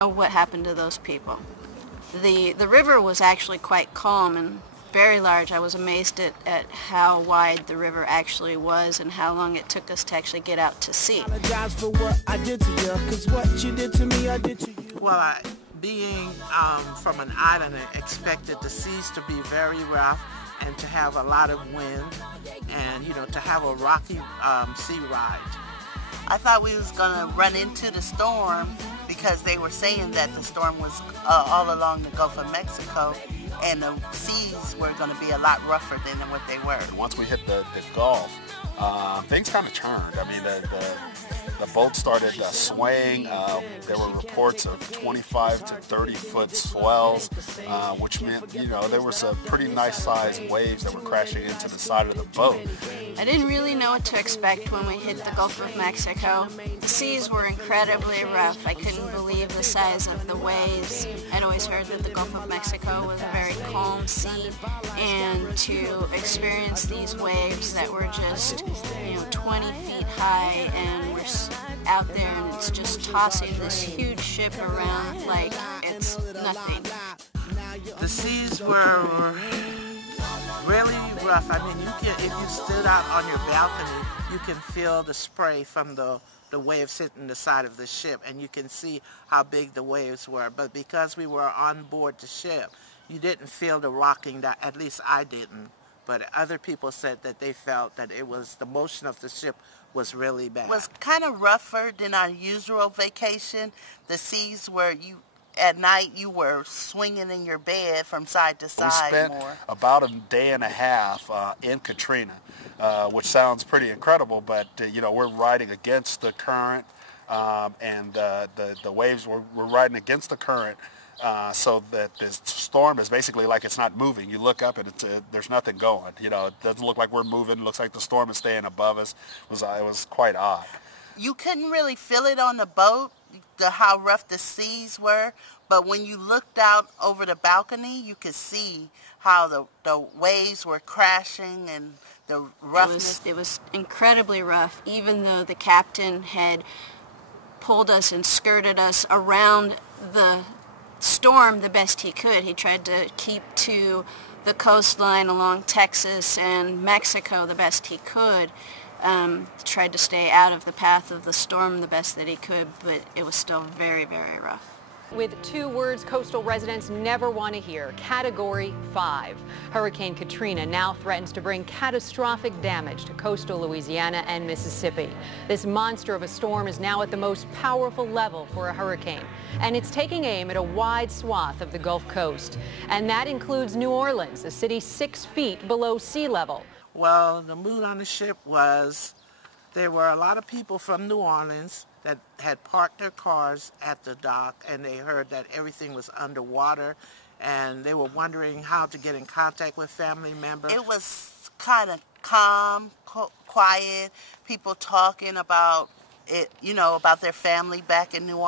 What happened to those people. The river was actually quite calm and very large. I was amazed at how wide the river actually was and how long it took us to actually get out to sea. Well, being from an island, I expected the seas to be very rough and to have a lot of wind and, to have a rocky sea ride. I thought we was going to run into the storm because they were saying that the storm was all along the Gulf of Mexico and the seas were going to be a lot rougher than what they were. Once we hit the Gulf, things kind of turned. I mean, the boat started swaying. There were reports of 25 to 30 foot swells, which meant, there were some pretty nice sized waves that were crashing into the side of the boat. I didn't really know what to expect when we hit the Gulf of Mexico. The seas were incredibly rough. I couldn't believe the size of the waves. I'd always heard that the Gulf of Mexico was a very calm sea, and to experience these waves that were just 20 feet high, and we're out there and it's just tossing this huge ship around like it's nothing. The seas were really rough. I mean, if you stood out on your balcony, you can feel the spray from the waves hitting the side of the ship, and you can see how big the waves were. But because we were on board the ship, you didn't feel the rocking. That, at least I didn't. But other people said that they felt that it was the motion of the ship was really bad. It was kind of rougher than our usual vacation. The seas were, at night you were swinging in your bed from side to side. We spent about a day and a half in Katrina, which sounds pretty incredible, but we're riding against the current, and the waves were riding against the current. So that this storm is basically like it's not moving. You look up and there's nothing going. It doesn't look like we're moving. It looks like the storm is staying above us. It was quite odd. You couldn't really feel it on the boat, how rough the seas were, but when you looked out over the balcony, you could see how the waves were crashing and the roughness. It was incredibly rough, even though the captain had pulled us and skirted us around the storm the best he could. He tried to keep to the coastline along Texas and Mexico the best he could. Tried to stay out of the path of the storm the best that he could, but it was still very, very rough. With 2 words coastal residents never want to hear: Category 5. Hurricane Katrina now threatens to bring catastrophic damage to coastal Louisiana and Mississippi. This monster of a storm is now at the most powerful level for a hurricane, and it's taking aim at a wide swath of the Gulf Coast. And that includes New Orleans, a city 6 feet below sea level. Well, the mood on the ship was there were a lot of people from New Orleans that had parked their cars at the dock, and they heard that everything was underwater, and they were wondering how to get in contact with family members. It was kind of calm, quiet, people talking about it, about their family back in New Orleans.